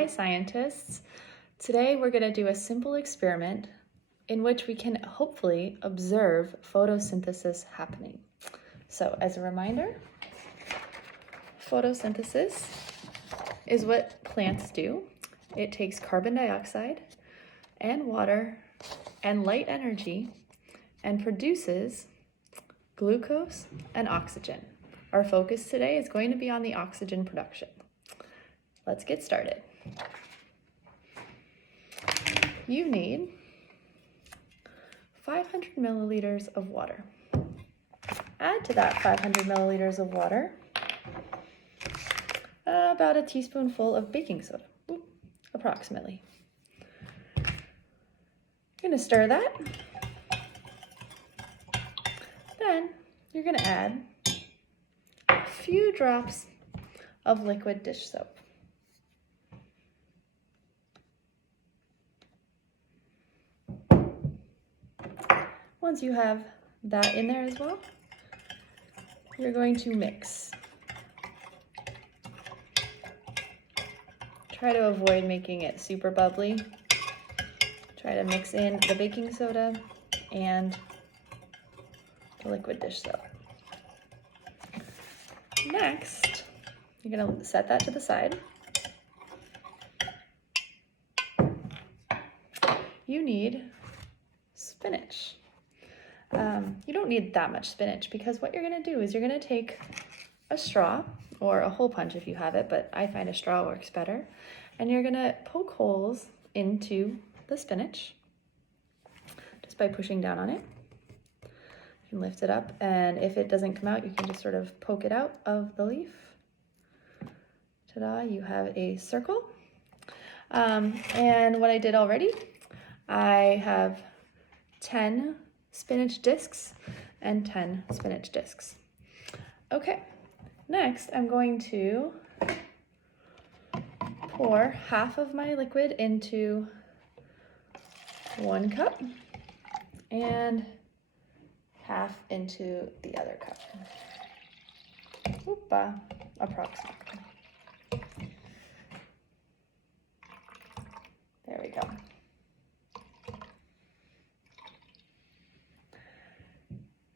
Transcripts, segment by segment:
Hi scientists. Today we're going to do a simple experiment in which we can hopefully observe photosynthesis happening. So as a reminder, photosynthesis is what plants do. It takes carbon dioxide and water and light energy and produces glucose and oxygen. Our focus today is going to be on the oxygen production. Let's get started. You need 500 milliliters of water. Add to that 500 milliliters of water about a teaspoonful of baking soda, approximately. You're going to stir that. Then you're going to add a few drops of liquid dish soap. Once you have that in there as well, you're going to mix. Try to avoid making it super bubbly. Try to mix in the baking soda and the liquid dish soap. Next, you're going to set that to the side. You need spinach. You don't need that much spinach because what you're going to do is you're going to take a straw or a hole punch if you have it, but I find a straw works better, and you're going to poke holes into the spinach just by pushing down on it. You can lift it up, and if it doesn't come out, you can just sort of poke it out of the leaf. Ta-da, you have a circle. And what I did already, I have 10 spinach discs and 10 spinach discs. Okay, next I'm going to pour half of my liquid into 1 cup and half into the other cup. Approximately. There we go.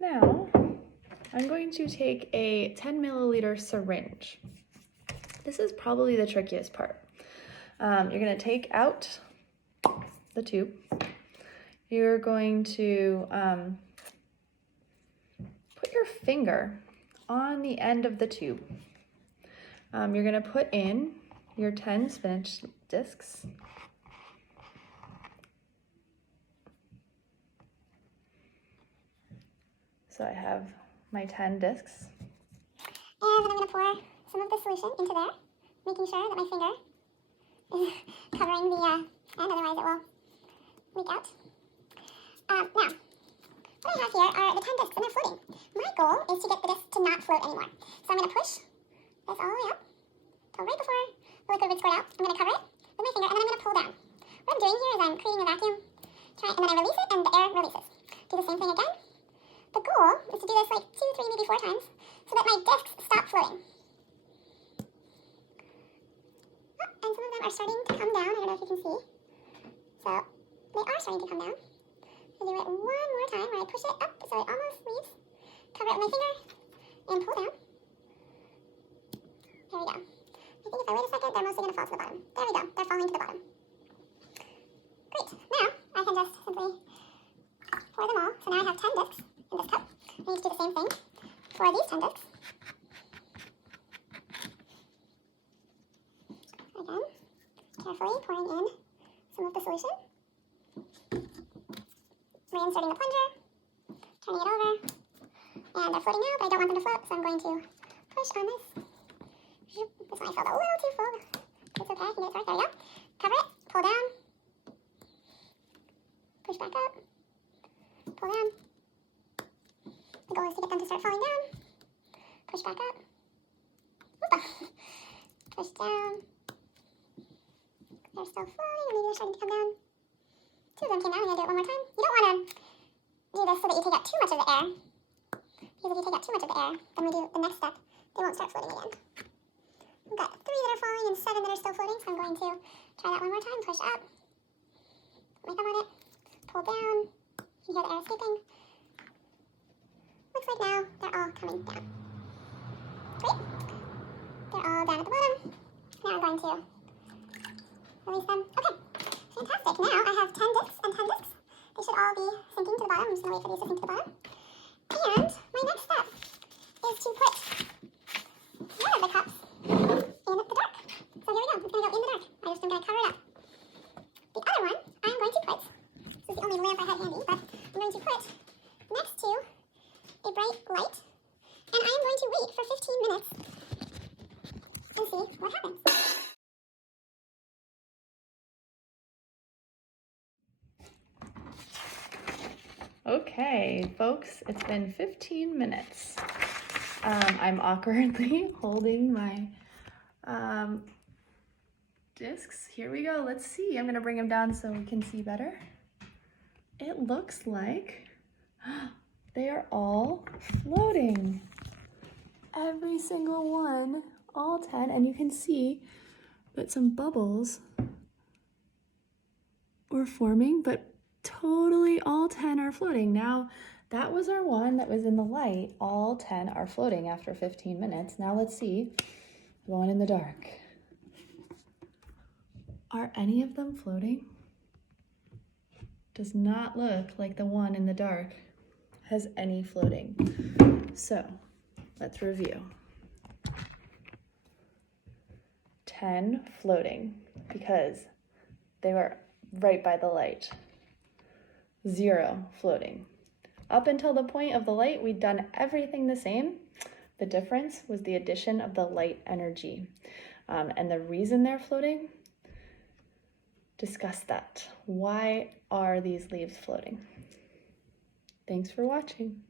Now, I'm going to take a 10 milliliter syringe. This is probably the trickiest part. You're going to take out the tube. You're going to put your finger on the end of the tube. You're going to put in your 10 spinach discs. So I have my 10 discs. And then I'm going to pour some of the solution into there, making sure that my finger is covering the end, otherwise it will leak out. Now, what I have here are the 10 discs, and they're floating. My goal is to get the discs to not float anymore. So I'm going to push this all the way up, till right before the liquid would squirt out. I'm going to cover it with my finger, and then I'm going to pull down. What I'm doing here is I'm creating a vacuum, and then I release it, and the air releases. Do the same thing again. The goal is to do this like 2, 3, maybe 4 times so that my discs stop floating. Oh, and some of them are starting to come down. I don't know if you can see. So they are starting to come down. I'll do it one more time where I push it up so it almost leaves. Cover it with my finger and pull down. There we go. I think if I wait a second, they're mostly going to fall to the bottom. There we go. They're falling to the bottom. Great. Now I can just simply pour them all. So now I have 10 discs in this cup. I need to do the same thing for these 10 discs. Again, carefully pouring in some of the solution. Reinserting the plunger, turning it over, and they're floating now, but I don't want them to float, so I'm going to push on this. This one I filled a little too full. It's okay, I can do it. There we go. Cover it, pull down, push back up, pull down. The goal is to get them to start falling down. Push back up. Push down. They're still floating, or maybe they're starting to come down. 2 of them came down. I'm going to do it one more time. You don't want to do this so that you take out too much of the air. Because if you take out too much of the air, then we do the next step, they won't start floating again. We've got 3 that are falling and 7 that are still floating, so So I'm going to try that one more time. Push up. Put my thumb on it. Pull down. You can hear the air escaping. Looks like now they're all coming down. Great. They're all down at the bottom. Now I'm going to release them. Okay. Fantastic. Now I have 10 discs and 10 discs. They should all be sinking to the bottom. I'm just going to wait for these to sink to the bottom. And my next step is to put one of the cups in the dark. So here we go. It's going to go in the dark. I just am going to cover it up. The other one I'm going to put, this is the only lamp I had handy, but I'm going to put next to a bright light. And I'm going to wait for 15 minutes and see what happens. Okay, folks, it's been 15 minutes. I'm awkwardly holding my discs. Here we go. Let's see. I'm going to bring them down so we can see better. It looks like they are all floating. Every single one, all 10, and you can see that some bubbles were forming, but totally all 10 are floating. Now, that was our one that was in the light. All 10 are floating after 15 minutes. Now let's see the one in the dark. Are any of them floating? Does not look like the one in the dark has any floating. So, let's review. 10 floating because they were right by the light. 0 floating. Up until the point of the light, we'd done everything the same. The difference was the addition of the light energy. And the reason they're floating, discuss that. Why are these leaves floating? Thanks for watching.